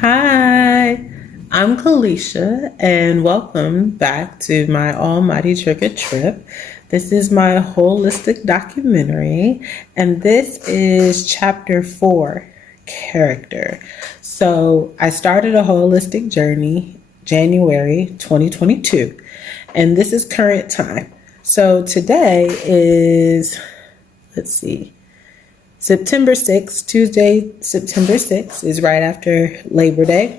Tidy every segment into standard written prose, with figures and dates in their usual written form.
Hi, I'm Kalisha, and welcome back to my almighty trigger trip. This is my holistic documentary, and this is chapter 4, character. So I started a holistic journey January 2022, and this is current time. So today is, let's see, September 6th, Tuesday, September 6th is right after Labor Day.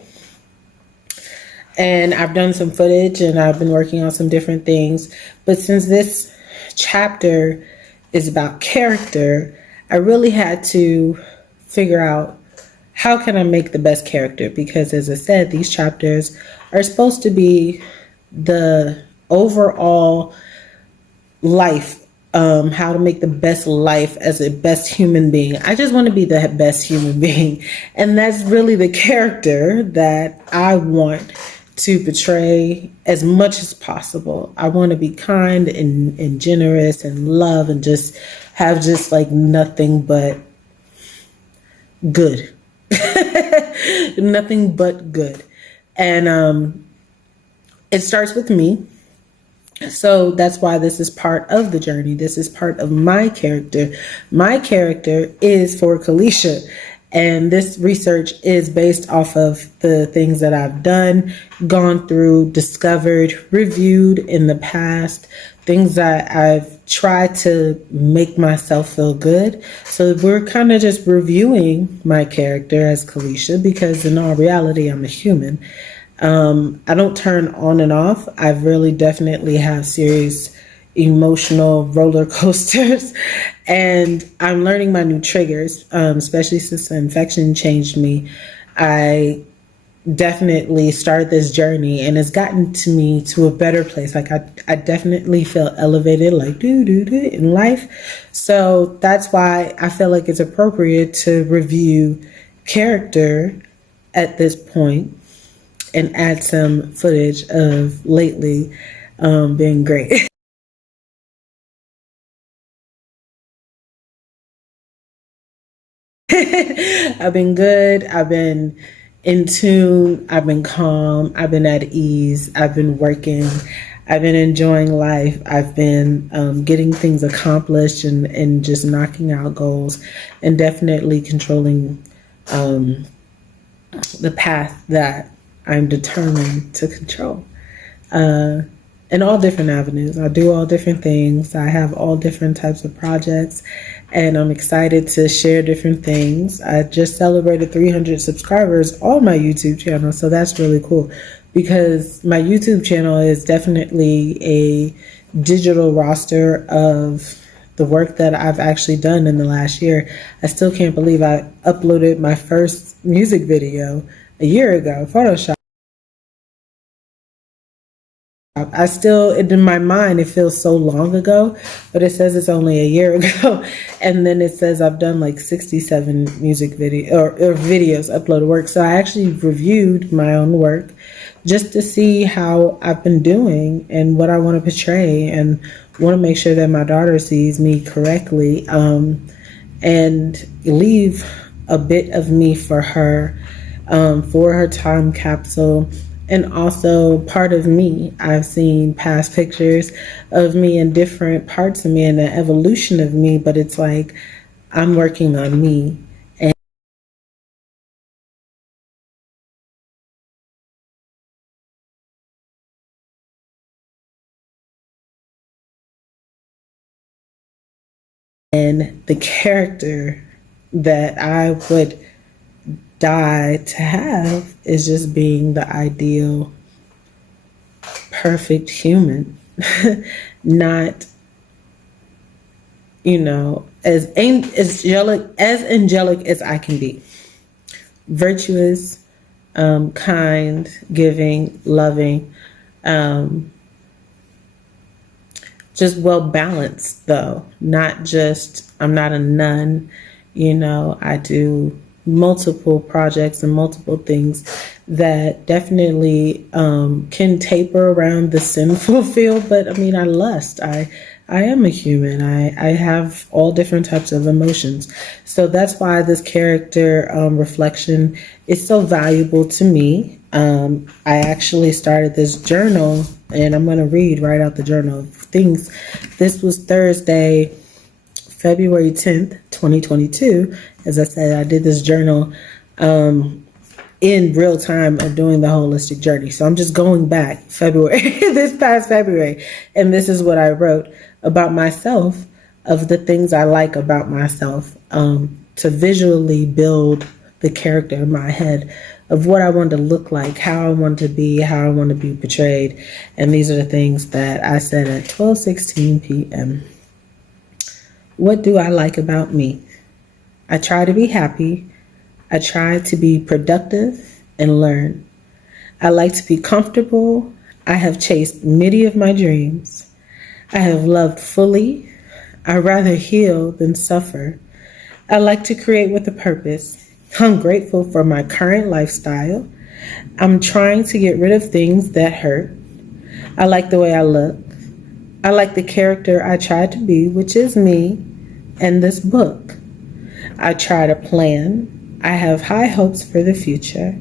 And I've done some footage and I've been working on some different things. But since this chapter is about character, I really had to figure out how can I make the best character? Because as I said, these chapters are supposed to be the overall life, how to make the best life as a best human being. I just want to be the best human being. And that's really the character that I want to portray as much as possible. I want to be kind and generous and love and just have just like nothing but good. Nothing but good. And it starts with me. So that's why this is part of the journey. This is part of my character. My character is for Kalisha. And this research is based off of the things that I've done, gone through, discovered, reviewed in the past, things that I've tried to make myself feel good. So we're kind of just reviewing my character as Kalisha because in all reality, I'm a human. I don't turn on and off. I really definitely have serious emotional roller coasters and I'm learning my new triggers, especially since the infection changed me. I definitely started this journey and it's gotten to me to a better place. Like I definitely feel elevated, like in life. So that's why I feel like it's appropriate to review character at this point and add some footage of lately being great. I've been good. I've been in tune. I've been calm. I've been at ease. I've been working. I've been enjoying life. I've been getting things accomplished and just knocking out goals and definitely controlling the path that I'm determined to control. In all different avenues. I do all different things. I have all different types of projects and I'm excited to share different things. I just celebrated 300 subscribers on my YouTube channel, so that's really cool because my YouTube channel is definitely a digital roster of the work that I've actually done in the last year. I still can't believe I uploaded my first music video a year ago, Photoshop. I still, in my mind, it feels so long ago, but it says it's only a year ago. And then it says I've done like 67 music video or videos, uploaded work. So I actually reviewed my own work just to see how I've been doing and what I want to portray and want to make sure that my daughter sees me correctly and leave a bit of me for her time capsule. And also part of me, I've seen past pictures of me and different parts of me and the evolution of me, but it's like I'm working on me. And the character that I would die to have is just being the ideal perfect human. Not, as angelic as I can be. Virtuous, kind, giving, loving, just well balanced though. Not just, I'm not a nun, I do multiple projects and multiple things that definitely can taper around the sinful field. But I mean, I lust. I am a human. I have all different types of emotions. So that's why this character reflection is so valuable to me. I actually started this journal, and I'm going to read right out the journal of things. This was Thursday, February 10th, 2022. As I said, I did this journal in real time of doing the holistic journey. So I'm just going back February, this past February, and this is what I wrote about myself, of the things I like about myself, to visually build the character in my head of what I want to look like, how I want to be, how I want to be portrayed. And these are the things that I said at 12:16 p.m. What do I like about me? I try to be happy. I try to be productive and learn. I like to be comfortable. I have chased many of my dreams. I have loved fully. I rather heal than suffer. I like to create with a purpose. I'm grateful for my current lifestyle. I'm trying to get rid of things that hurt. I like the way I look. I like the character I try to be, which is me and this book. I try to plan. I have high hopes for the future.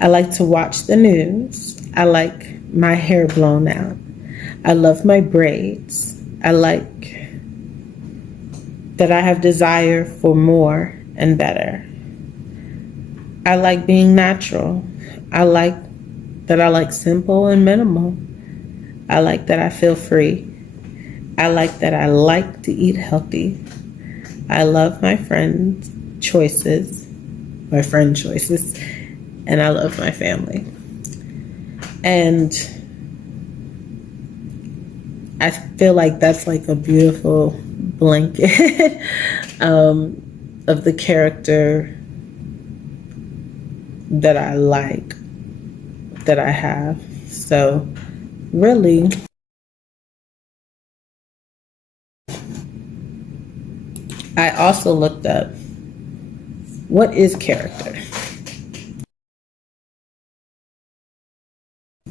I like to watch the news. I like my hair blown out. I love my braids. I like that I have desire for more and better. I like being natural. I like that I like simple and minimal. I like that I feel free. I like that I like to eat healthy. I love my friend choices, and I love my family. And I feel like that's like a beautiful blanket of the character that I like, that I have. So really, I also looked up, what is character?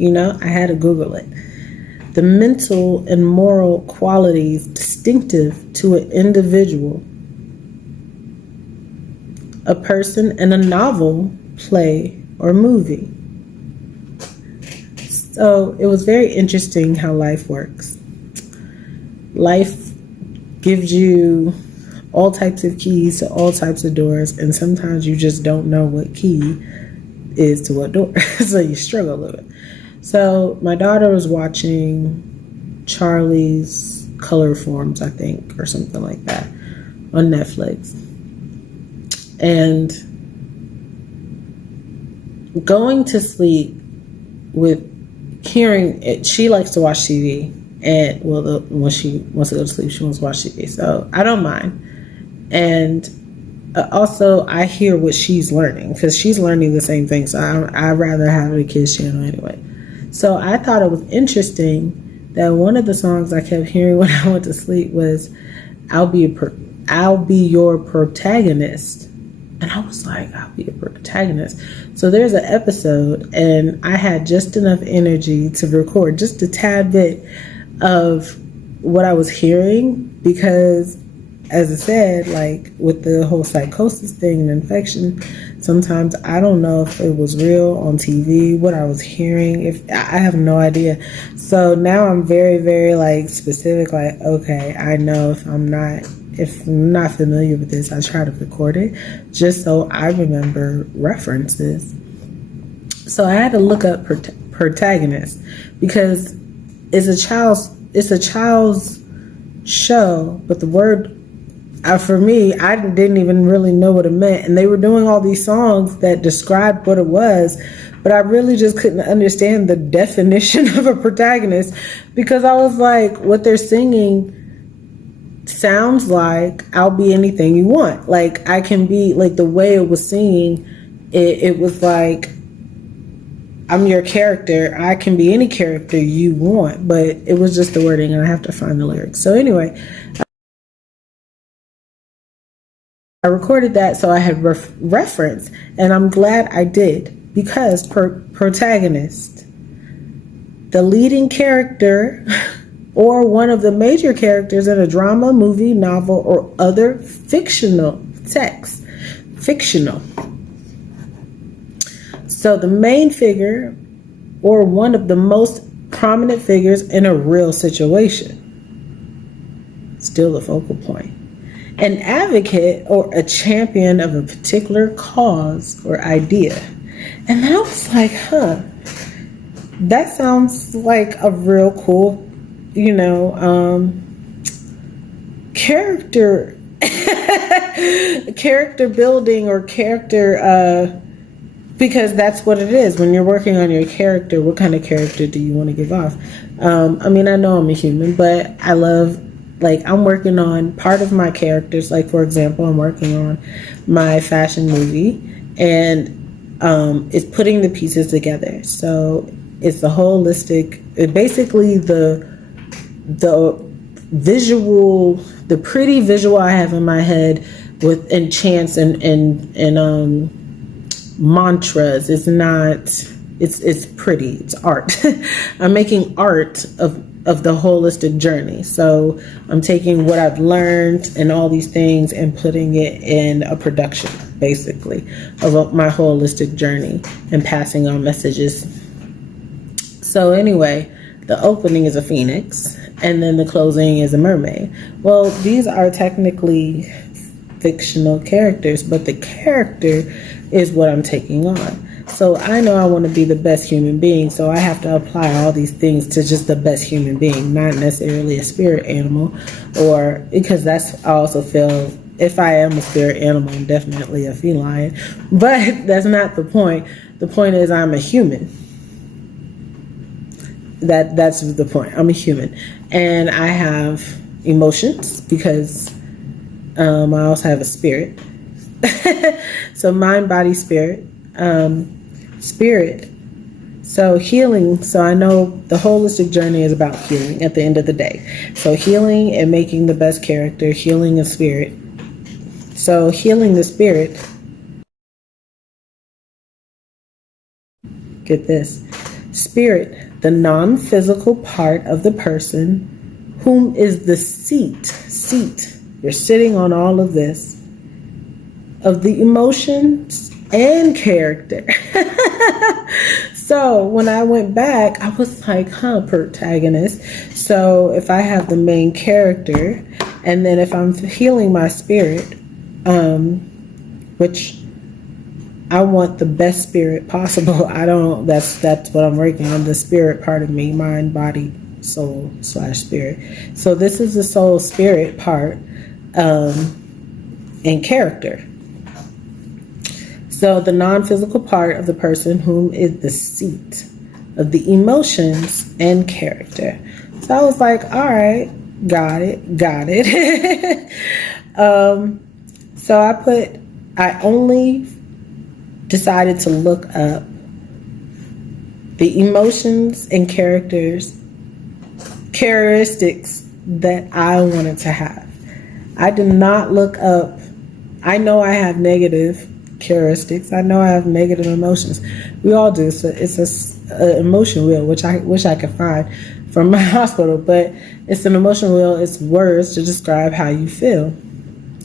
I had to Google it. The mental and moral qualities distinctive to an individual, a person in a novel, play, or movie. So it was very interesting how life works. Life gives you all types of keys to all types of doors, and sometimes you just don't know what key is to what door. So you struggle a little bit. So my daughter was watching Charlie's Color Forms, I think, or something like that on Netflix. And going to sleep with hearing it, she likes to watch TV. And when she wants to go to sleep, she wants to watch TV. So I don't mind. And also, I hear what she's learning, because she's learning the same thing. So I'd rather have a kids channel anyway. So I thought it was interesting that one of the songs I kept hearing when I went to sleep was I'll be your protagonist. And I was like, I'll be a protagonist. So there's an episode, and I had just enough energy to record just a tad bit of what I was hearing, because as I said, like with the whole psychosis thing and infection, sometimes I don't know if it was real on TV, what I was hearing, if I have no idea. So now I'm very, very like specific, like, okay, I know if I'm not familiar with this, I try to record it just so I remember references. So I had to look up protagonist, because it's a child's show, but the word for me, I didn't even really know what it meant, and they were doing all these songs that described what it was, but I really just couldn't understand the definition of a protagonist, because I was like, what they're singing sounds like I'll be anything you want. Like I can be, like the way it was singing, it was like, I'm your character. I can be any character you want, but it was just the wording, and I have to find the lyrics. So anyway, I recorded that so I had reference, and I'm glad I did, because protagonist, the leading character or one of the major characters in a drama, movie, novel, or other fictional text. Fictional. So the main figure or one of the most prominent figures in a real situation. Still the focal point. An advocate or a champion of a particular cause or idea. And I was like, that sounds like a real cool, character building or character, because that's what it is. When you're working on your character, what kind of character do you want to give off? I know I'm a human, but I love, I'm working on part of my characters. Like, for example, I'm working on my fashion movie, and it's putting the pieces together. So it's the holistic, basically the visual, the pretty visual I have in my head with chants and mantras. It's not, it's pretty, it's art. I'm making art of the holistic journey. So I'm taking what I've learned and all these things and putting it in a production, basically, of my holistic journey and passing on messages. So anyway, the opening is a phoenix, and then the closing is a mermaid. Well, these are technically fictional characters, but the character is what I'm taking on. So I know I want to be the best human being, so I have to apply all these things to just the best human being, not necessarily a spirit animal, or because I also feel if I am a spirit animal, I'm definitely a feline, but that's not the point. The point is I'm a human. That's the point. I'm a human, and I have emotions because I also have a spirit. So mind, body, spirit. Spirit. So healing. So I know the holistic journey is about healing at the end of the day. So healing and making the best character, healing a spirit. So healing the spirit. Get this. Spirit, the non-physical part of the person whom is the seat. You're sitting on all of this, of the emotions and character. So when I went back, I was like, protagonist. So if I have the main character, and then if I'm healing my spirit, which I want the best spirit possible. That's what I'm working on, the spirit part of me, mind, body, soul / spirit. So this is the soul spirit part, and character. So the non-physical part of the person whom is the seat of the emotions and character. So I was like, all right, got it. So I only decided to look up the emotions and characteristics that I wanted to have. I did not look up, I know I have negative characteristics. I know I have negative emotions. We all do. So it's an emotion wheel, which I wish I could find from my hospital, but it's an emotion wheel. It's words to describe how you feel.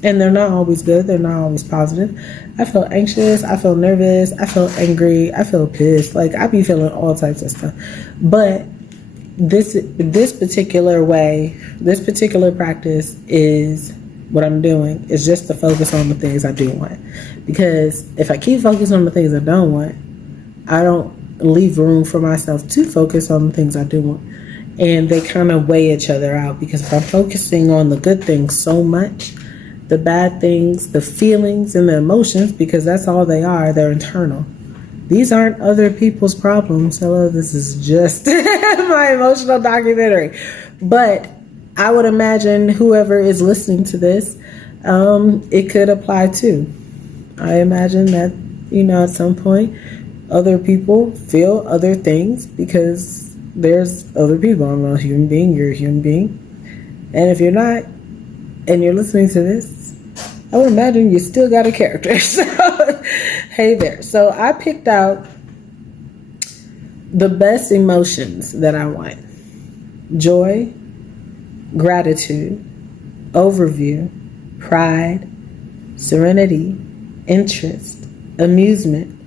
And they're not always good. They're not always positive. I feel anxious. I feel nervous. I feel angry. I feel pissed. I be feeling all types of stuff. But this particular practice is what I'm doing is just to focus on the things I do want. Because if I keep focusing on the things I don't want, I don't leave room for myself to focus on the things I do want. And they kind of weigh each other out, because if I'm focusing on the good things so much, the bad things, the feelings and the emotions, because that's all they are, they're internal. These aren't other people's problems. Hello, this is just my emotional documentary. But I would imagine whoever is listening to this, it could apply too. I imagine that, at some point, other people feel other things because there's other people. I'm not a human being, you're a human being. And if you're not, and you're listening to this, I would imagine you still got a character. So, hey there. So I picked out the best emotions that I want. Joy, gratitude, overview, pride, serenity, interest, amusement,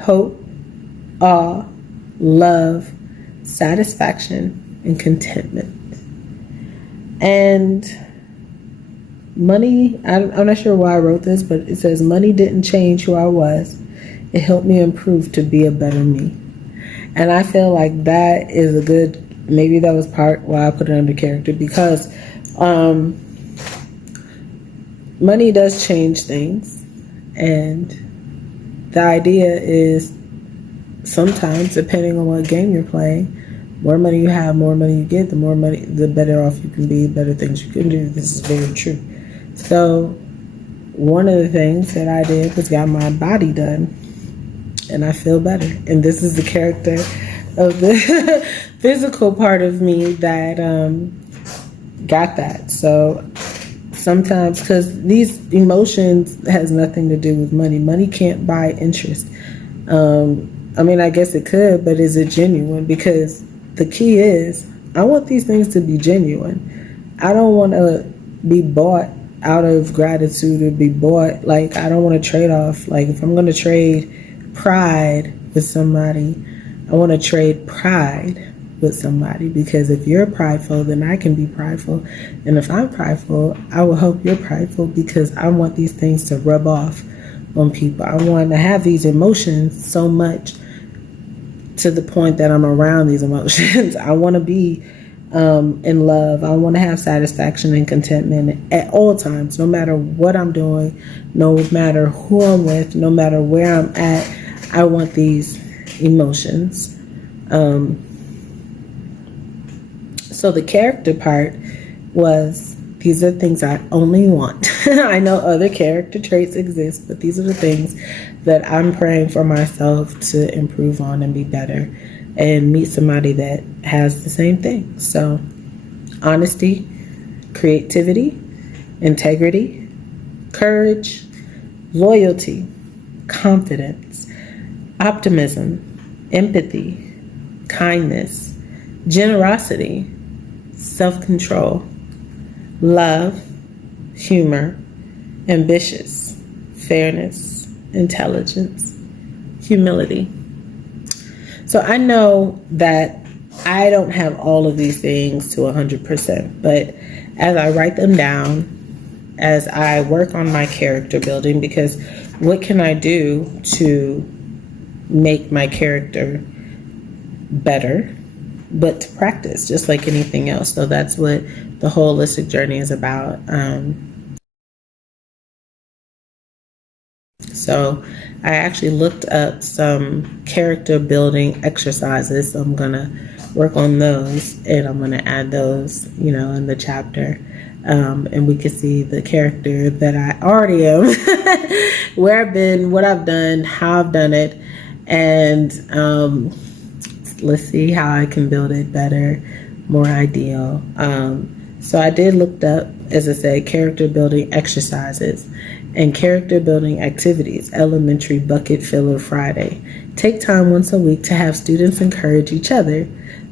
hope, awe, love, satisfaction, and contentment. And money, I'm not sure why I wrote this, but it says money didn't change who I was. It helped me improve to be a better me. And I feel like that is a good, maybe that was part why I put it under character, because money does change things. And the idea is sometimes, depending on what game you're playing, more money you have, more money you get, the more money, the better off you can be, better things you can do. This is very true. So one of the things that I did was got my body done, and I feel better. And this is the character of the physical part of me that got that. So sometimes, because these emotions has nothing to do with money. Money can't buy interest. I mean, I guess it could, but is it genuine? Because the key is, I want these things to be genuine. I don't want to be bought out of gratitude or be bought, like, I don't want to trade off. Like, if I'm going to trade pride with somebody, I want to trade pride with somebody, because if you're prideful, then I can be prideful. And if I'm prideful, I will hope you're prideful, because I want these things to rub off on people. I want to have these emotions so much to the point that I'm around these emotions. I want to be in love. I want to have satisfaction and contentment at all times, no matter what I'm doing, no matter who I'm with, no matter where I'm at. I want these emotions. So the character part was, these are things I only want. I know other character traits exist, but these are the things that I'm praying for myself to improve on and be better and meet somebody that has the same thing. So honesty, creativity, integrity, courage, loyalty, confidence, optimism, empathy, kindness, generosity, self-control, love, humor, ambitious, fairness, intelligence, humility. So I know that I don't have all of these things to 100%, but as I write them down, as I work on my character building, because what can I do to make my character better? But to practice, just like anything else. So that's what the holistic journey is about. So I actually looked up some character building exercises. So I'm going to work on those, and I'm going to add those, in the chapter. And we can see the character that I already am, where I've been, what I've done, how I've done it. And let's see how I can build it better, more ideal. So I did look up, as I said, character building exercises and character building activities, elementary bucket filler Friday. Take time once a week to have students encourage each other.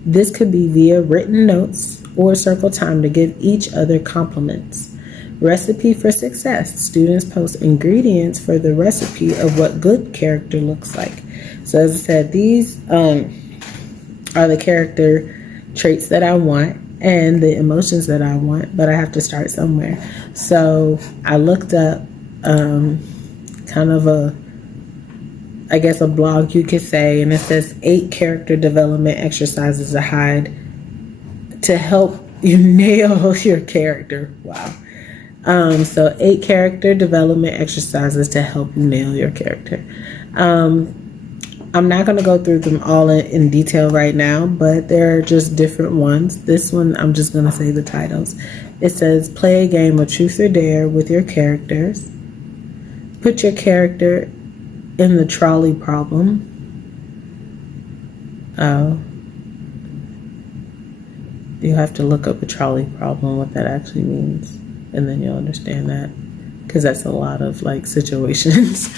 This could be via written notes or circle time to give each other compliments. Recipe for success. Students post ingredients for the recipe of what good character looks like. So as I said, these are the character traits that I want and the emotions that I want, but I have to start somewhere. So I looked up kind of a blog, you could say, and it says 8 character development exercises to help you nail your character. Wow. So 8 character development exercises to help you nail your character. I'm not going to go through them all in detail right now, but they're just different ones. This one, I'm just going to say the titles. It says, play a game of truth or dare with your characters. Put your character in the trolley problem. You have to look up a trolley problem, what that actually means, and then you'll understand that. because that's a lot of like situations.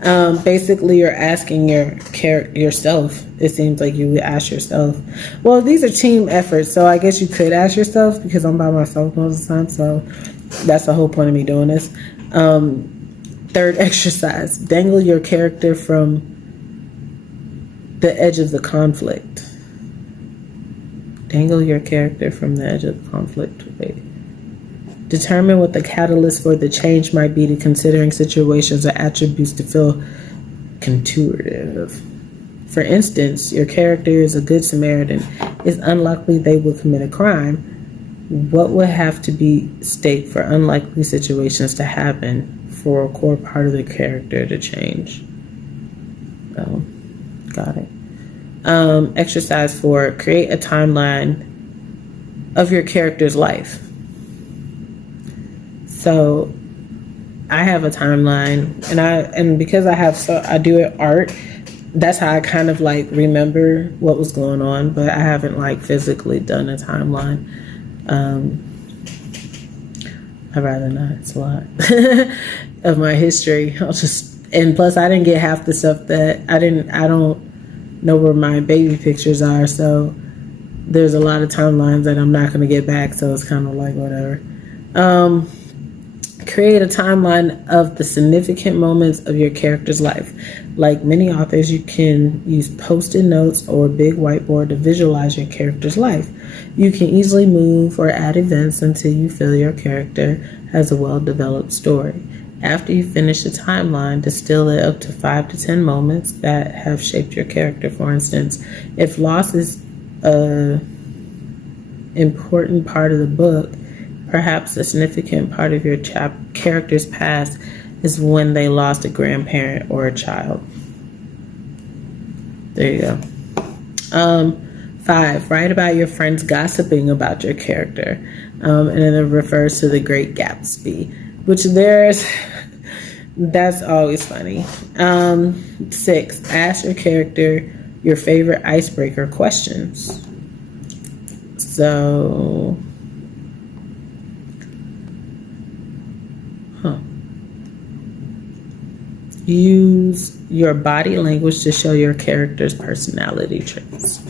Basically, you're asking yourself. It seems like you would ask yourself. Well, these are team efforts, so I guess you could ask yourself because I'm by myself most of the time. So that's the whole point of me doing this. Third exercise: dangle your character from the edge of the conflict. Dangle your character from the edge of the conflict. Wait. Determine what the catalyst for the change might be to considering situations or attributes to feel contuitive. For instance, your character is a good Samaritan. It's unlikely they will commit a crime. What would have to be staked for unlikely situations to happen for a core part of the character to change? Oh, got it. Exercise 4, create a timeline of your character's life. So I have a timeline, and because I do it art, that's how I kind of like remember what was going on, but I haven't like physically done a timeline. I'd rather not. It's a lot of my history. And plus I didn't get half the stuff that I don't know where my baby pictures are, so there's a lot of timelines that I'm not going to get back, so it's kind of like whatever. Create a timeline of the significant moments of your character's life. Like many authors, you can use post-it notes or a big whiteboard to visualize your character's life. You can easily move or add events until you feel your character has a well-developed story. After you finish the timeline, distill it up to 5 to 10 moments that have shaped your character. For instance, if loss is an important part of the book, perhaps a significant part of your character's past is when they lost a grandparent or a child. There you go. 5, write about your friends gossiping about your character. And then it refers to the Great Gatsby, which that's always funny. 6, ask your character your favorite icebreaker questions. So, use your body language to show your character's personality traits.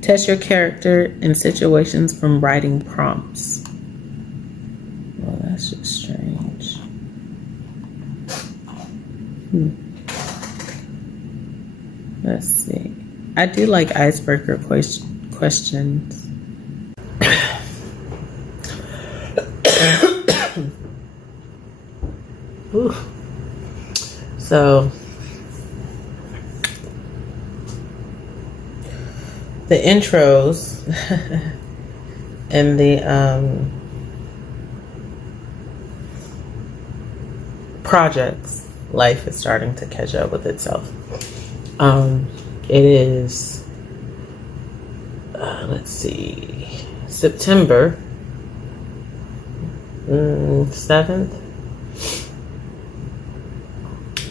Test your character in situations from writing prompts. Well, that's just strange. Let's see. I do like icebreaker questions. Ooh. So the intros and the projects, life is starting to catch up with itself. It is, let's see, September 7th,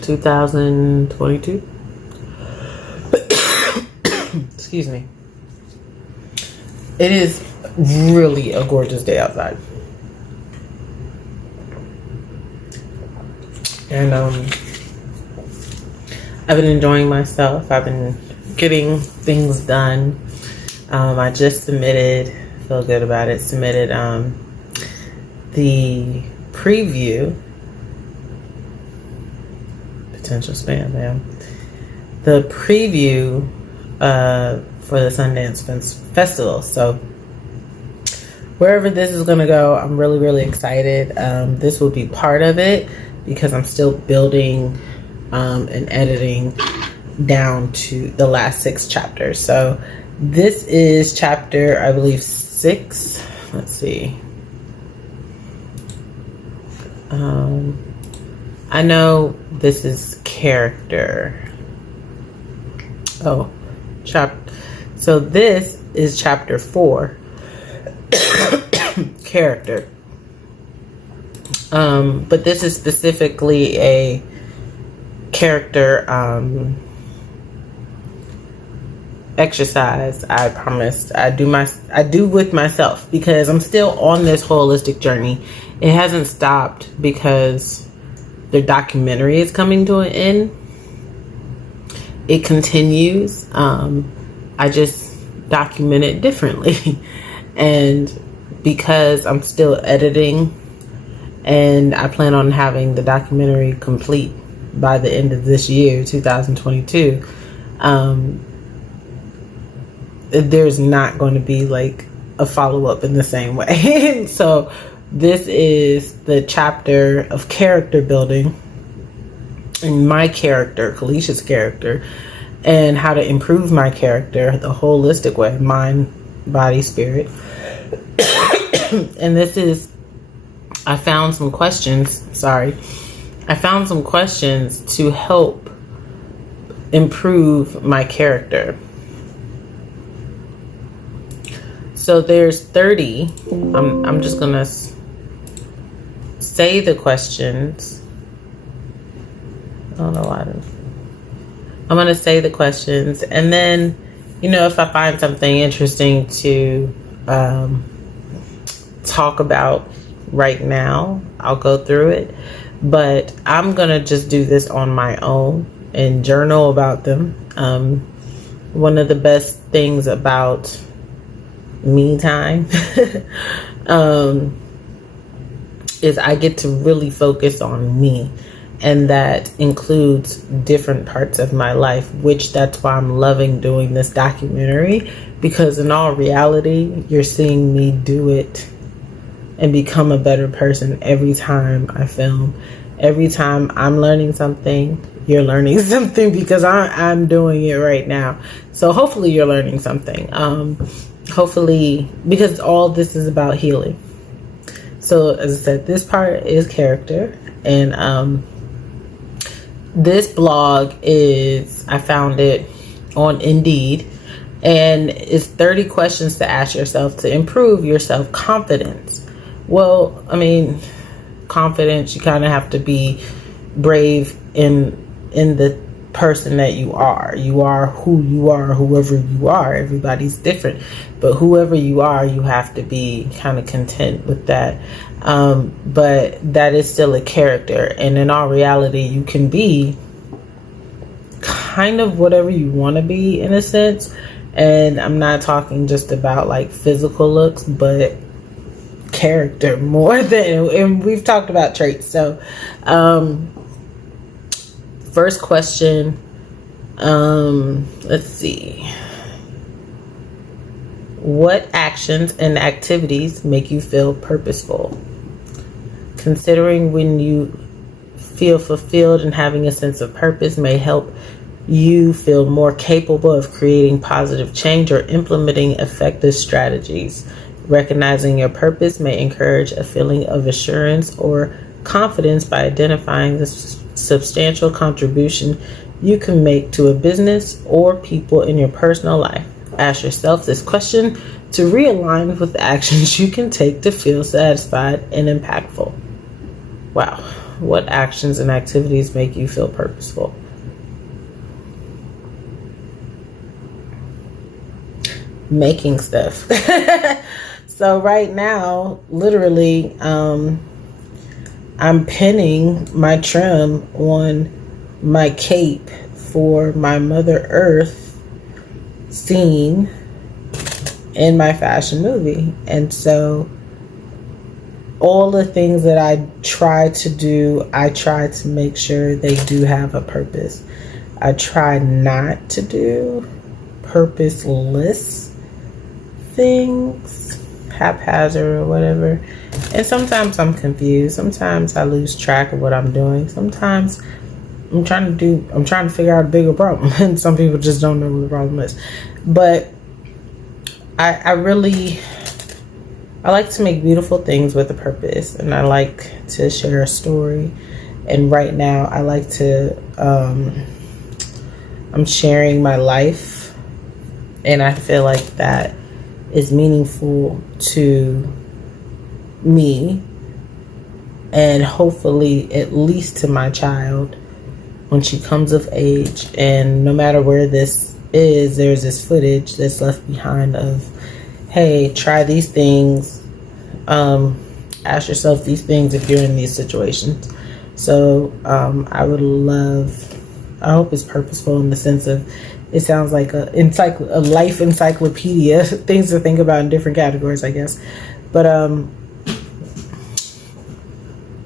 2022. Excuse me. It is really a gorgeous day outside. And I've been enjoying myself. I've been getting things done. I just submitted, feel good about it, submitted the preview, potential spam, man. The preview for the Sundance Festival. So wherever this is going to go, I'm really, really excited. This will be part of it because I'm still building and editing down to the last 6 chapters. So this is chapter, I believe, 6. Let's see. I know this is character. Oh, so this is chapter 4. Character. But this is specifically a character exercise. I promised I do with myself because I'm still on this holistic journey. It hasn't stopped because the documentary is coming to an end. It continues. I just document it differently. And because I'm still editing and I plan on having the documentary complete by the end of this year, 2022, there's not going to be like a follow-up in the same way. So this is the chapter of character building in my character, Kalisha's character, and how to improve my character the holistic way, mind, body, spirit. And this is, I found some questions to help improve my character. So there's 30. I'm just gonna say the questions. I don't know why. I'm gonna say the questions, and then, if I find something interesting to talk about right now, I'll go through it. But I'm gonna just do this on my own and journal about them. One of the best things about me time is I get to really focus on me, and that includes different parts of my life, which that's why I'm loving doing this documentary, because in all reality, you're seeing me do it and become a better person every time I film. Every time I'm learning something, you're learning something, because I'm doing it right now. So hopefully you're learning something. Hopefully, because all this is about healing. So as I said, this part is character, and this blog I found it on Indeed, and it's 30 questions to ask yourself to improve your self-confidence. Well, I mean, confidence, you kind of have to be brave in the person that you are. You are who you are, whoever you are. Everybody's different, but whoever you are, you have to be kind of content with that. But that is still a character, and in all reality, you can be kind of whatever you want to be, in a sense. And I'm not talking just about like physical looks, but character more than, and we've talked about traits. So first question, let's see. What actions and activities make you feel purposeful? Considering when you feel fulfilled and having a sense of purpose may help you feel more capable of creating positive change or implementing effective strategies. Recognizing your purpose may encourage a feeling of assurance or confidence by identifying the substantial contribution you can make to a business or people in your personal life. Ask yourself this question to realign with the actions you can take to feel satisfied and impactful. Wow, what actions and activities make you feel purposeful? Making stuff. So right now, literally, I'm pinning my trim on my cape for my Mother Earth scene in my fashion movie. And so all the things that I try to do, I try to make sure they do have a purpose. I try not to do purposeless things, haphazard or whatever. And sometimes I'm confused. Sometimes I lose track of what I'm doing. Sometimes I'm trying to figure out a bigger problem. And some people just don't know what the problem is. But I like to make beautiful things with a purpose, and I like to share a story. And right now I like to, I'm sharing my life, and I feel like that is meaningful to me, and hopefully at least to my child when she comes of age. And no matter where this is, there's this footage that's left behind of, hey, try these things, ask yourself these things if you're in these situations. So I hope it's purposeful in the sense of, it sounds like a life encyclopedia, things to think about in different categories, I guess. But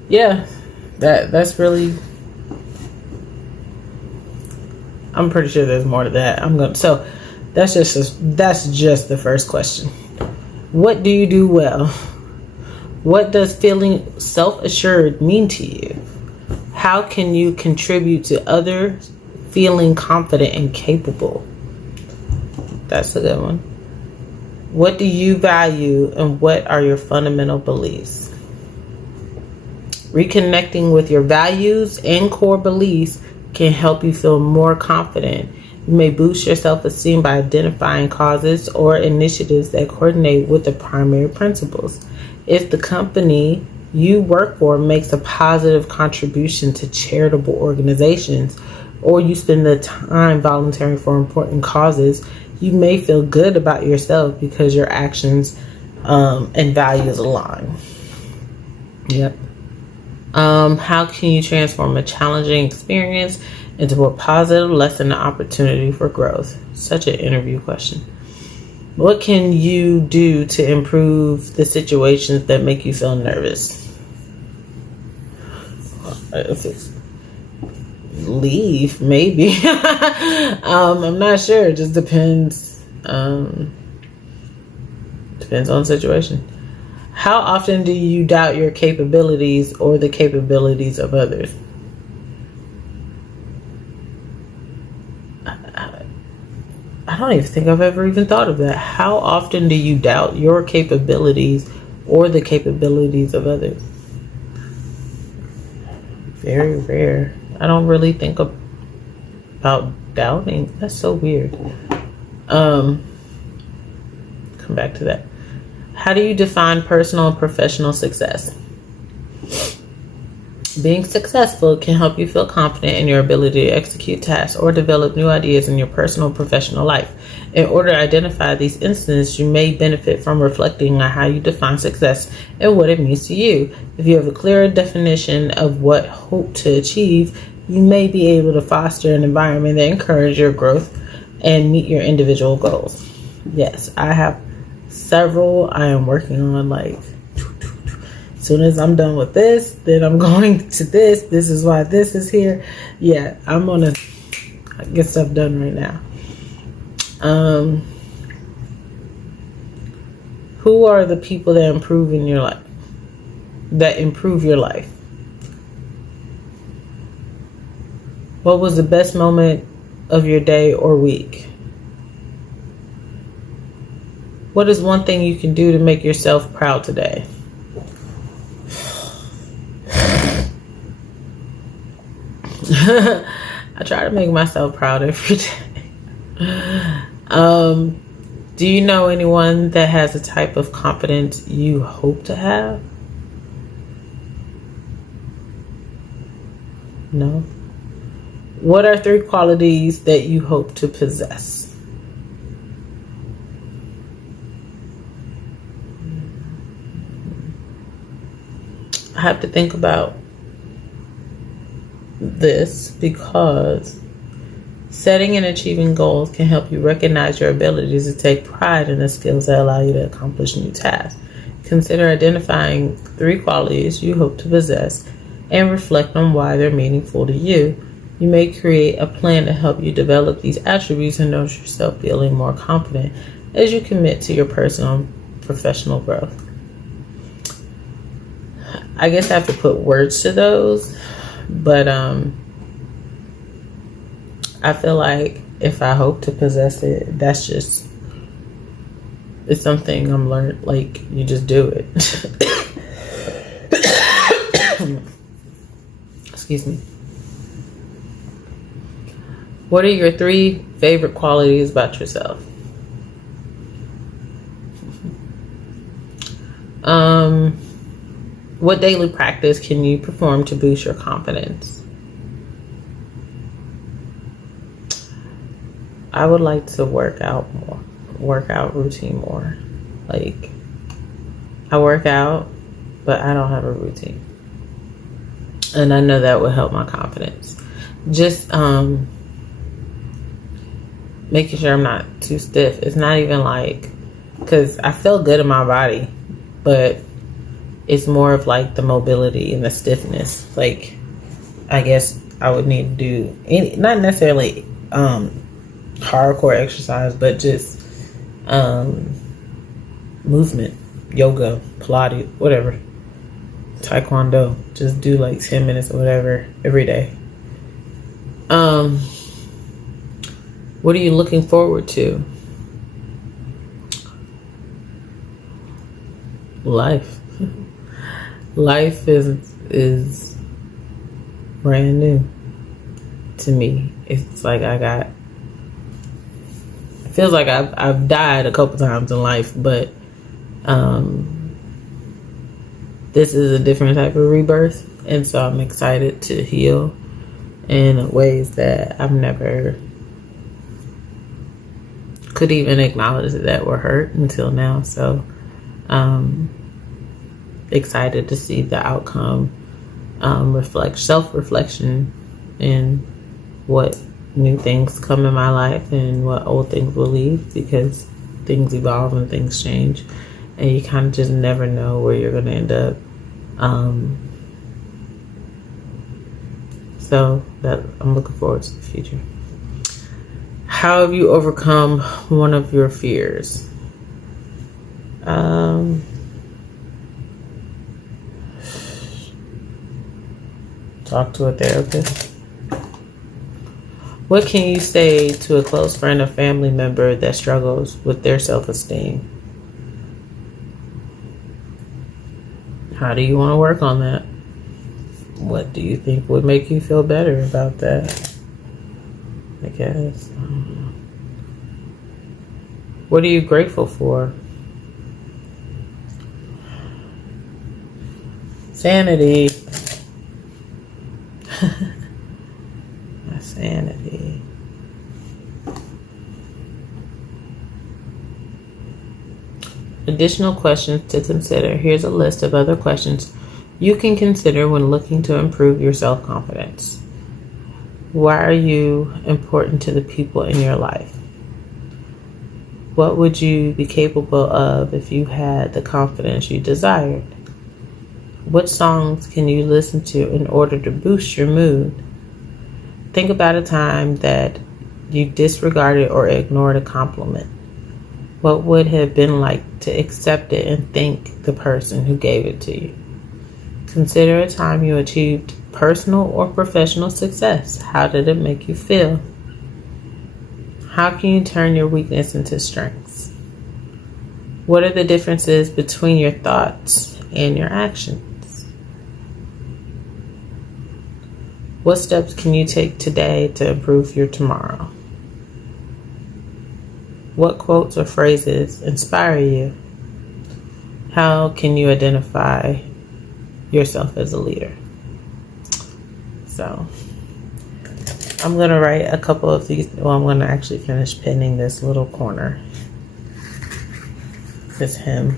yeah, that's really, I'm pretty sure there's more to that. So that's just the first question. What do you do well? What does feeling self-assured mean to you? How can you contribute to others feeling confident and capable? That's a good one. What do you value, and what are your fundamental beliefs? Reconnecting with your values and core beliefs can help you feel more confident. You may boost your self-esteem by identifying causes or initiatives that coordinate with the primary principles. If the company you work for makes a positive contribution to charitable organizations, or you spend the time volunteering for important causes, you may feel good about yourself because your actions and values align. Yep. How can you transform a challenging experience into a positive lesson and opportunity for growth? Such an interview question. What can you do to improve the situations that make you feel nervous? If it's leave, maybe. I'm not sure. It just depends. Depends on the situation. How often do you doubt your capabilities or the capabilities of others? I don't even think I've ever even thought of that. How often do you doubt your capabilities or the capabilities of others? Very rare. I don't really think about doubting. That's so weird. Come back to that. How do you define personal and professional success? Being successful can help you feel confident in your ability to execute tasks or develop new ideas in your personal and professional life. In order to identify these instances, you may benefit from reflecting on how you define success and what it means to you. If you have a clearer definition of what hope to achieve, you may be able to foster an environment that encourages your growth and meet your individual goals. Yes, I have several I am working on, like, as soon as I'm done with this, then I'm going to this. This is why this is here. Yeah, I'm gonna get stuff done right now. Who are the people that improve in your life? That improve your life? What was the best moment of your day or week? What is one thing you can do to make yourself proud today? I try to make myself proud every day. Do you know anyone that has a type of confidence you hope to have? No. What are 3 qualities that you hope to possess? I have to think about this because setting and achieving goals can help you recognize your abilities to take pride in the skills that allow you to accomplish new tasks. Consider identifying 3 qualities you hope to possess and reflect on why they're meaningful to you. You may create a plan to help you develop these attributes and notice yourself feeling more confident as you commit to your personal and professional growth. I guess I have to put words to those, but I feel like if I hope to possess it, that's just, it's something I'm learned, like you just do it. Excuse me. What are your 3 favorite qualities about yourself? What daily practice can you perform to boost your confidence? I would like to work out routine more. Like, I work out, but I don't have a routine. And I know that would help my confidence. Just making sure I'm not too stiff. It's not even like, because I feel good in my body, but it's more of like the mobility and the stiffness. Like, I guess I would need to do not necessarily hardcore exercise, but just movement, yoga, Pilates, whatever, Taekwondo. Just do like 10 minutes or whatever every day. What are you looking forward to? Life. Life is brand new to me. It's like it feels like I've died a couple times in life, but this is a different type of rebirth, and so I'm excited to heal in ways that I've never could even acknowledge that were hurt until now. So excited to see the outcome, self-reflection in what new things come in my life and what old things will leave, because things evolve and things change, and you kind of just never know where you're going to end up. So that I'm looking forward to the future. How have you overcome one of your fears? Talk to a therapist. What can you say to a close friend or family member that struggles with their self-esteem? How do you want to work on that? What do you think would make you feel better about that? I guess. What are you grateful for? Sanity. My sanity. Additional questions to consider. Here's a list of other questions you can consider when looking to improve your self-confidence. Why are you important to the people in your life? What would you be capable of if you had the confidence you desired? What songs can you listen to in order to boost your mood? Think about a time that you disregarded or ignored a compliment. What would it have been like to accept it and thank the person who gave it to you? Consider a time you achieved personal or professional success. How did it make you feel? How can you turn your weakness into strengths? What are the differences between your thoughts and your actions? What steps can you take today to improve your tomorrow? What quotes or phrases inspire you? How can you identify yourself as a leader? So I'm going to write a couple of these. Well, I'm going to actually finish pinning this little corner. This hymn.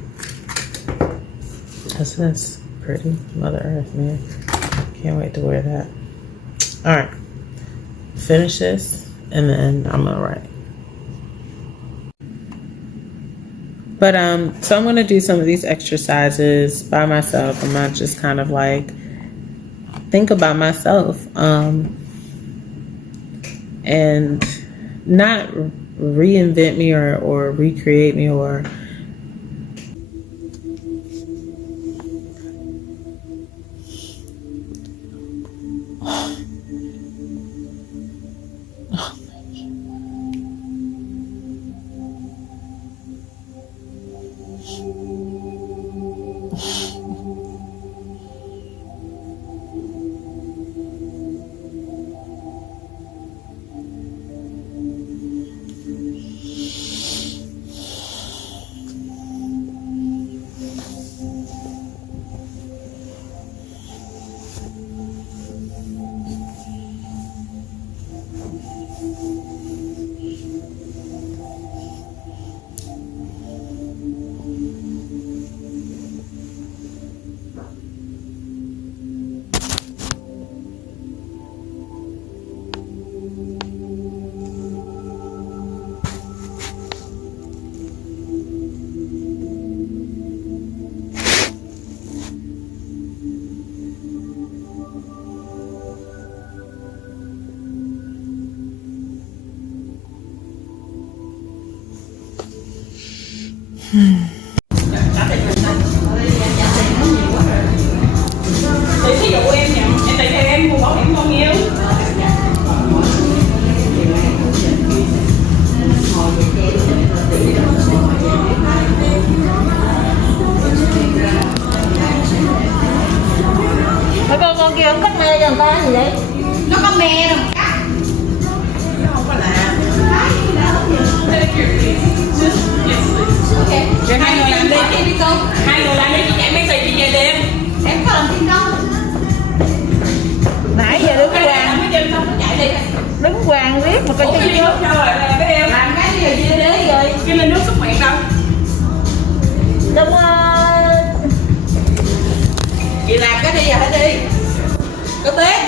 Isn't this pretty? Mother Earth, man. Can't wait to wear that. All right. Finish this, and then I'm going to write. But so I'm going to do some of these exercises by myself. I'm not just kind of like think about myself and not reinvent me or recreate me or Ví dụ em tùy theo em mua bảo hiểm bao nhiêu. Mấy con kia không cắt me cho người ta gì vậy? Nó có me đâu cắt. Nó không có lạ. Okay. Hai người làm đi con. Hai người làm đi, chị chạy mấy xì chị về đêm. Em có làm gì đâu. Nãy giờ đứng hoàng. Mấy chân không có chạy đi. Đứng hoàng riết mà coi chân vô. Sao rồi cái em làm cái gì rồi chia đế rồi. Cái lên nước xúc miệng đâu. Đúng rồi. Chị làm cái đi rồi hãy đi. Có Tết.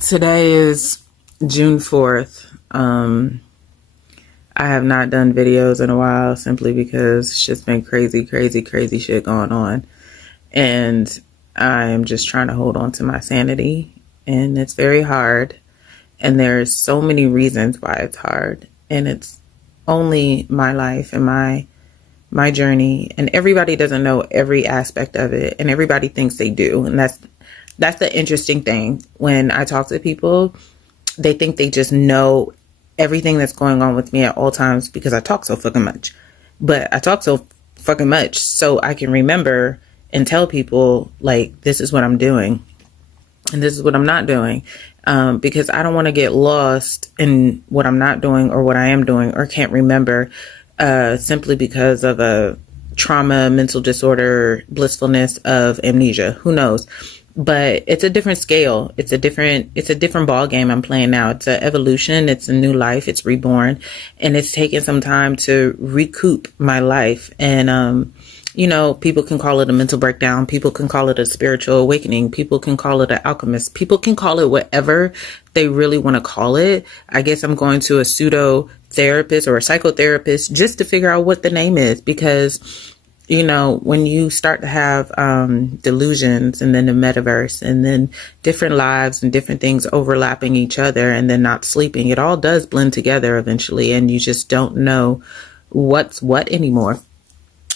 Today is June 4th. I have not done videos in a while simply because shit's been crazy shit going on. And I am just trying to hold on to my sanity. And it's very hard. And there's so many reasons why it's hard. And it's only my life and my journey. And everybody doesn't know every aspect of it. And everybody thinks they do. And that's the interesting thing. When I talk to people, they think they just know everything that's going on with me at all times because I talk so fucking much. But I talk so fucking much so I can remember and tell people, like, this is what I'm doing and this is what I'm not doing. Because I don't want to get lost in what I'm not doing or what I am doing or can't remember simply because of a trauma, mental disorder, blissfulness of amnesia. Who knows? But it's a different scale. It's a different ball game I'm playing now. It's an evolution. It's a new life. It's reborn. And it's taken some time to recoup my life. And, people can call it a mental breakdown. People can call it a spiritual awakening. People can call it an alchemist. People can call it whatever they really want to call it. I guess I'm going to a pseudo therapist or a psychotherapist just to figure out what the name is, because when you start to have delusions and then the metaverse and then different lives and different things overlapping each other and then not sleeping, it all does blend together eventually. And you just don't know what's what anymore.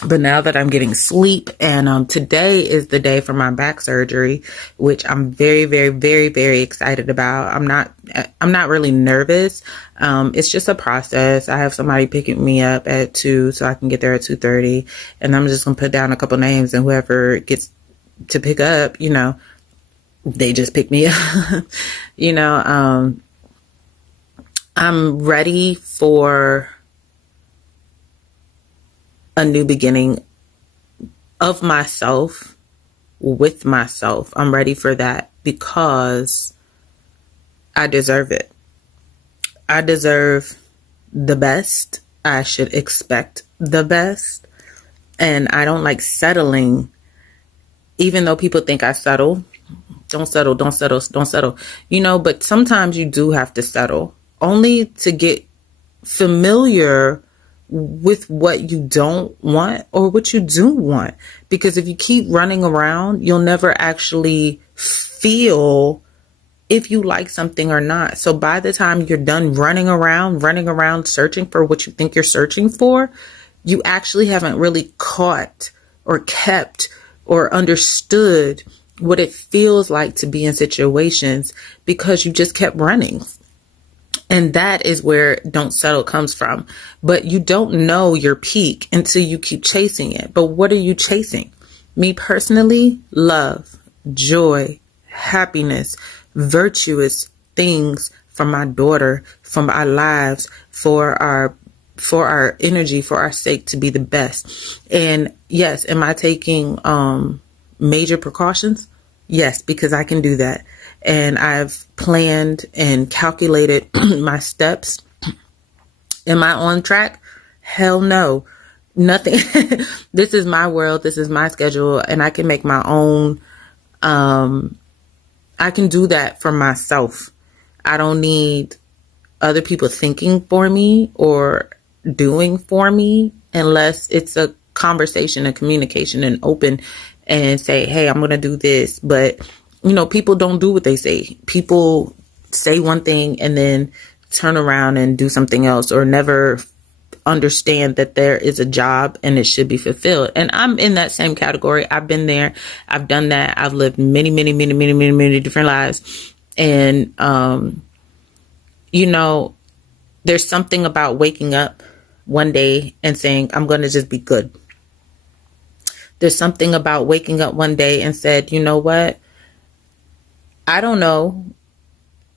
But now that I'm getting sleep, and today is the day for my back surgery, which I'm very, very, very, very excited about. I'm not really nervous. It's just a process. I have somebody picking me up at 2 so I can get there at 2:30, and I'm just gonna put down a couple names, and whoever gets to pick up, they just pick me up. I'm ready for a new beginning of myself with myself. I'm ready for that because I deserve it. I deserve the best. I should expect the best. And I don't like settling, even though people think I settle. Don't settle. But sometimes you do have to settle only to get familiar with what you don't want or what you do want. Because if you keep running around, you'll never actually feel if you like something or not. So by the time you're done running around searching for what you think you're searching for, you actually haven't really caught or kept or understood what it feels like to be in situations because you just kept running. And that is where don't settle comes from. But you don't know your peak until you keep chasing it. But what are you chasing? Me personally, love, joy, happiness, virtuous things for my daughter, for our lives, for our energy, for our sake to be the best. And yes, am I taking major precautions? Yes, because I can do that. And I've planned and calculated my steps. Am I on track? Hell no. Nothing. This is my world. This is my schedule. And I can make my own. I can do that for myself. I don't need other people thinking for me or doing for me unless it's a conversation, a communication, and open and say, hey, I'm going to do this. But people don't do what they say. People say one thing and then turn around and do something else, or never understand that there is a job and it should be fulfilled. And I'm in that same category. I've been there. I've done that. I've lived many, many, many, many, many, many different lives. And, there's something about waking up one day and saying, I'm going to just be good. There's something about waking up one day and said, you know what? I don't know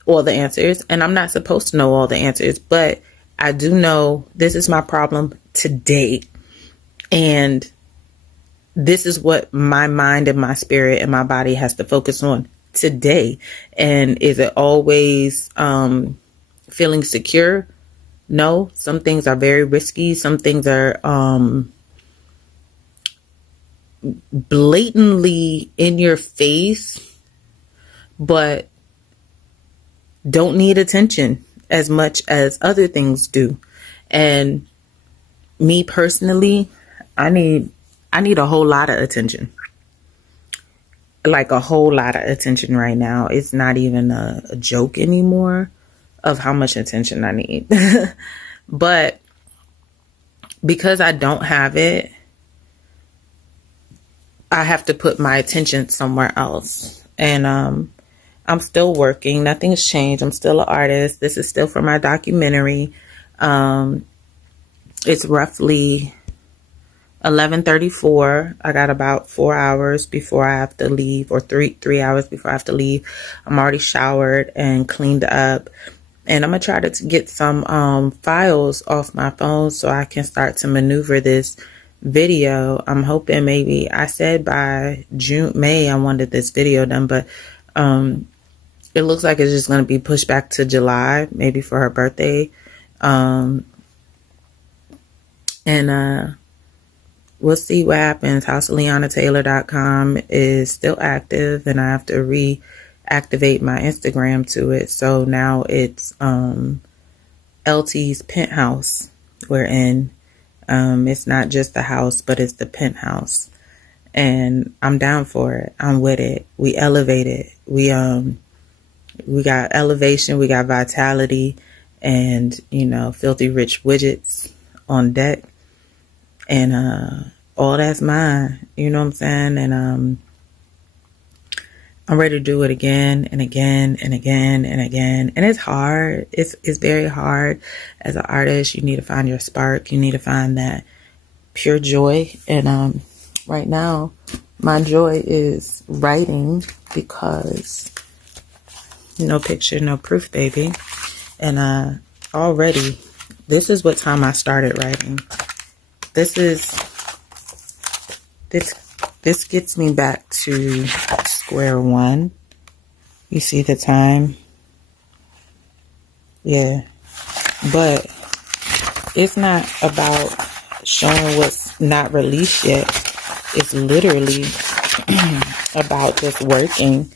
all the answers, and I'm not supposed to know all the answers, but I do know this is my problem today. And this is what my mind and my spirit and my body has to focus on today. And is it always feeling secure? No, some things are very risky. Some things are blatantly in your face. But don't need attention as much as other things do. And me personally, I need a whole lot of attention. Like a whole lot of attention right now. It's not even a joke anymore of how much attention I need. But because I don't have it, I have to put my attention somewhere else. And I'm still working. Nothing's changed. I'm still an artist. This is still for my documentary. It's roughly 11:34. I got about 4 hours before I have to leave, or three hours before I have to leave. I'm already showered and cleaned up, and I'm gonna try to get some files off my phone so I can start to maneuver this video. I'm hoping, maybe I said by May I wanted this video done, but it looks like it's just gonna be pushed back to July, maybe for her birthday. And we'll see what happens. HouseOfLeonnaTaylor.com is still active, and I have to reactivate my Instagram to it. So now it's LT's penthouse we're in. It's not just the house, but it's the penthouse. And I'm down for it. I'm with it. We elevated. We got elevation, we got vitality, and filthy rich widgets on deck. And all that's mine, you know what I'm saying? And I'm ready to do it again and again and again and again. And it's hard. It's very hard. As an artist, you need to find your spark. You need to find that pure joy. And right now, my joy is writing, because no picture, no proof, baby. And already, this is what time I started writing. This gets me back to square one. You see the time? Yeah. But it's not about showing what's not released yet. It's literally about just working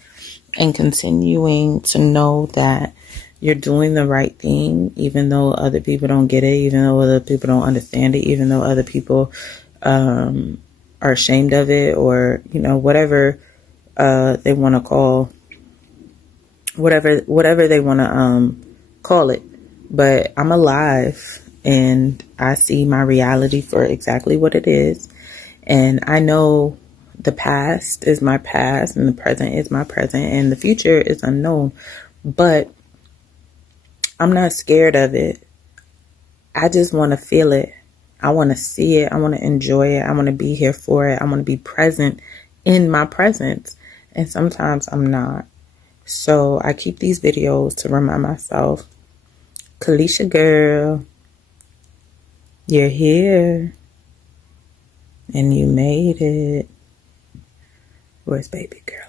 and continuing to know that you're doing the right thing, even though other people don't get it, even though other people don't understand it, even though other people are ashamed of it, or whatever they want to call, whatever they want to call it. But I'm alive, and I see my reality for exactly what it is. And I know the past is my past, and the present is my present, and the future is unknown. But I'm not scared of it. I just want to feel it. I want to see it. I want to enjoy it. I want to be here for it. I want to be present in my presence. And sometimes I'm not. So I keep these videos to remind myself, Kalisha girl, you're here. And you made it. Where's baby girl at?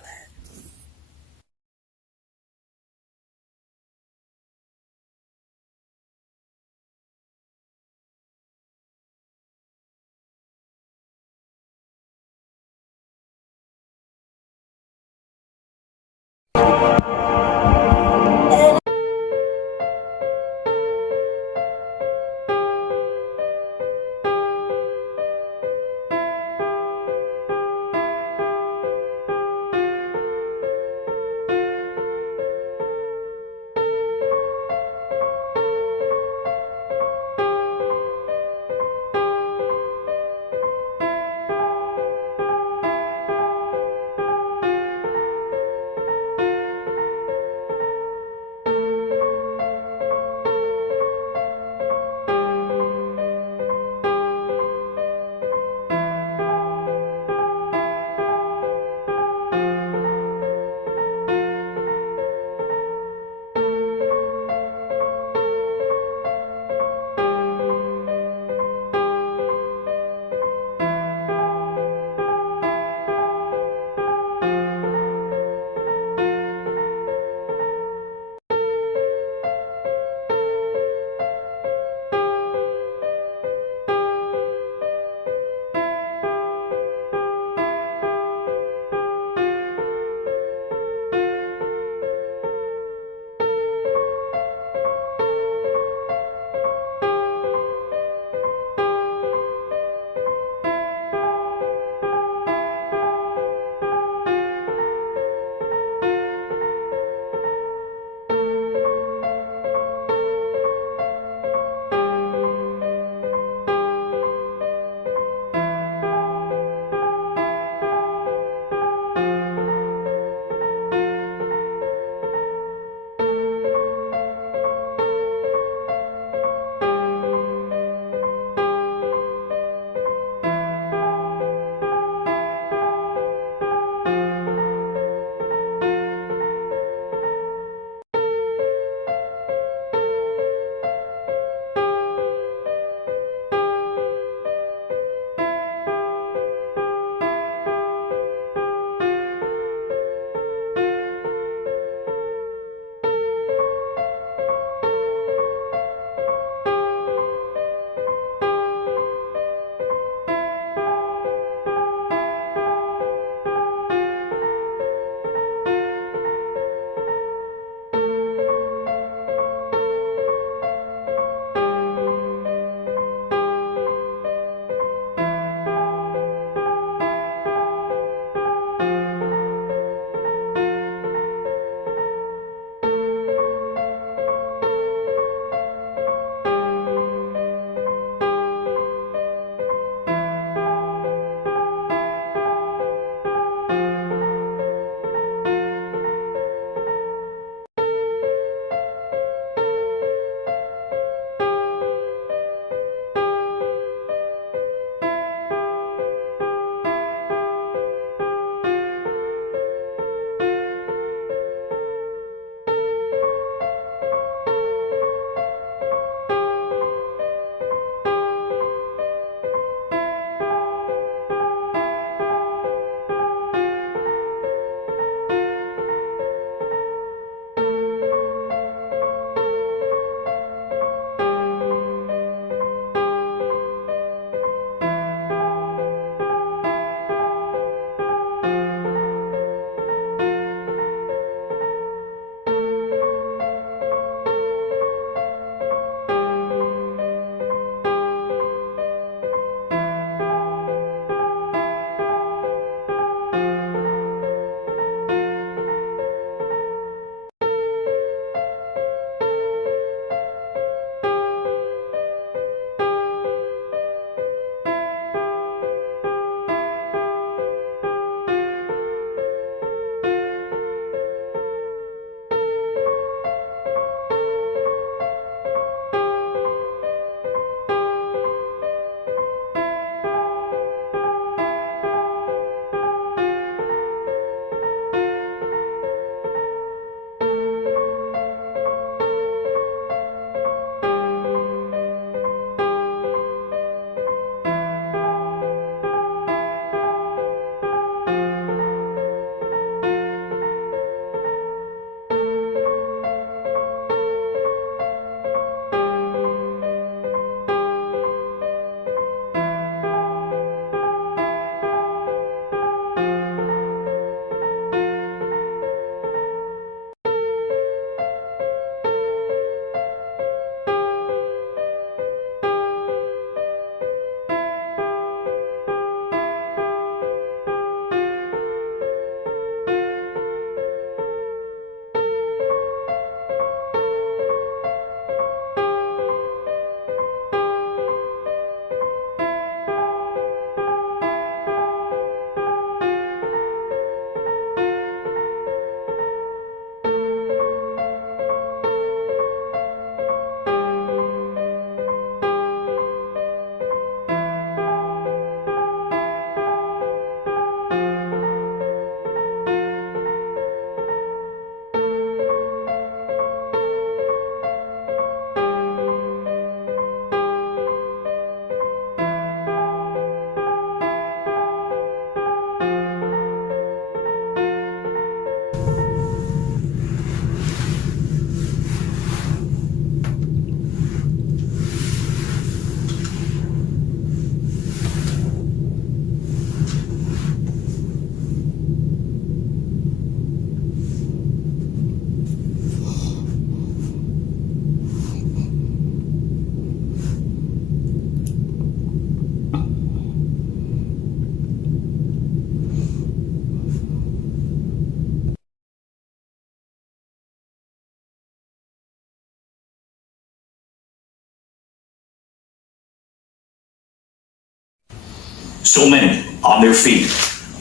So many on their feet.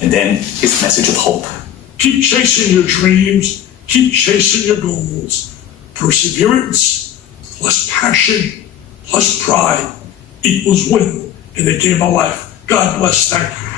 And then his message of hope. Keep chasing your dreams. Keep chasing your goals. Perseverance plus passion plus pride equals win in the game of life. God bless. Thank you.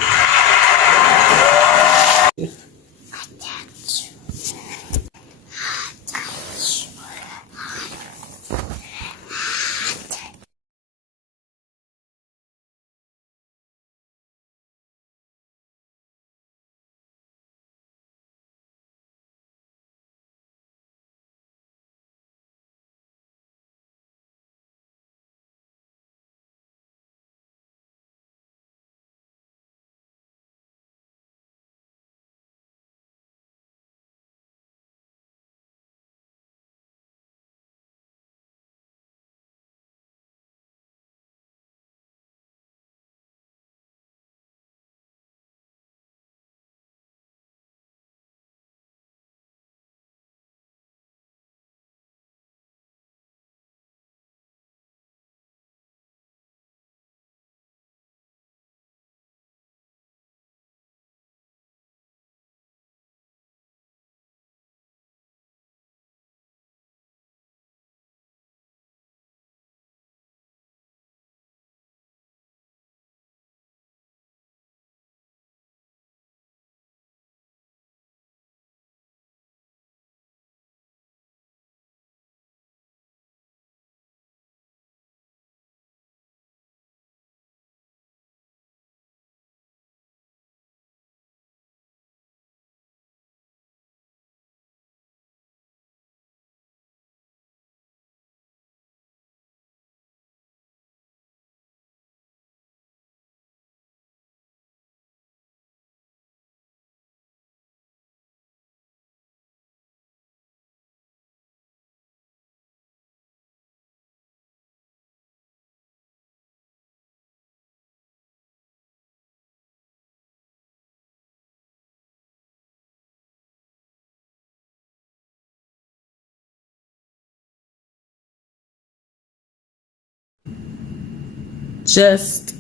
Just,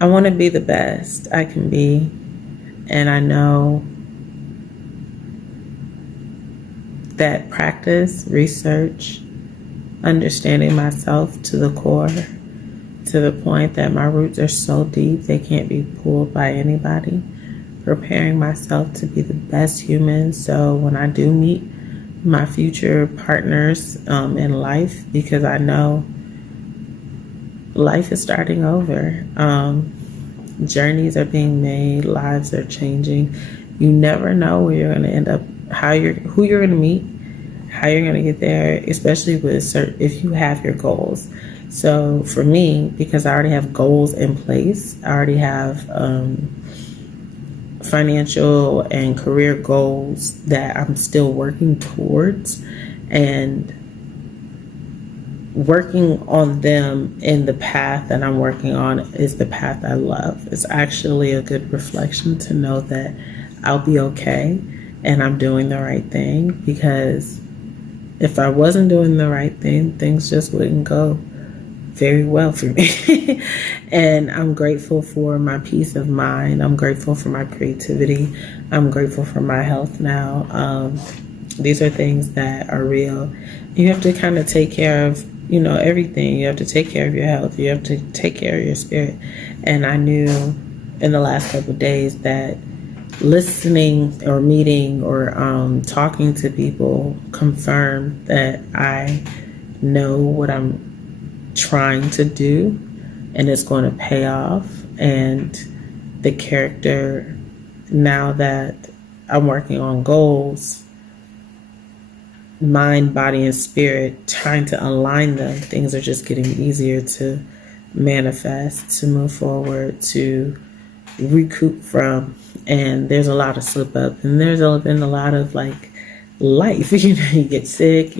I want to be the best I can be. And I know that practice, research, understanding myself to the core, to the point that my roots are so deep they can't be pulled by anybody. Preparing myself to be the best human, so when I do meet my future partners in life, because I know life is starting over. Journeys are being made, lives are changing. You never know where you're going to end up, who you're going to meet, how you're going to get there, especially with if you have your goals. So for me, because I already have goals in place, I already have financial and career goals that I'm still working towards, and working on them in the path that I'm working on is the path I love. It's actually a good reflection to know that I'll be okay and I'm doing the right thing, because if I wasn't doing the right thing, things just wouldn't go very well for me. And I'm grateful for my peace of mind. I'm grateful for my creativity. I'm grateful for my health now. These are things that are real. You have to kind of take care of, everything. You have to take care of your health. You have to take care of your spirit. And I knew in the last couple of days that listening or meeting or talking to people confirmed that I know what I'm trying to do, and it's going to pay off. And the character, now that I'm working on goals, mind, body, and spirit, trying to align them, things are just getting easier to manifest, to move forward, to recoup from. And there's a lot of slip up, and there's been a lot of life, you get sick,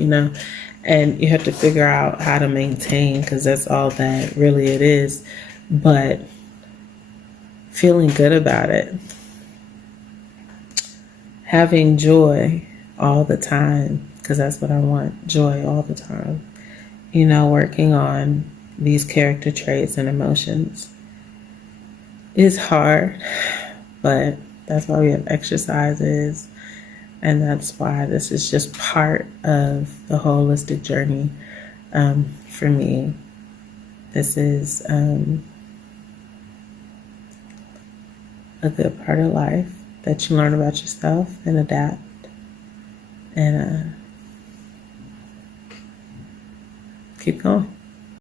and you have to figure out how to maintain, because that's all that really it is. But feeling good about it, having joy all the time, because that's what I want, joy all the time, working on these character traits and emotions, It's hard, but that's why we have exercises. And that's why this is just part of the holistic journey for me. This is a good part of life that you learn about yourself and adapt. And keep going.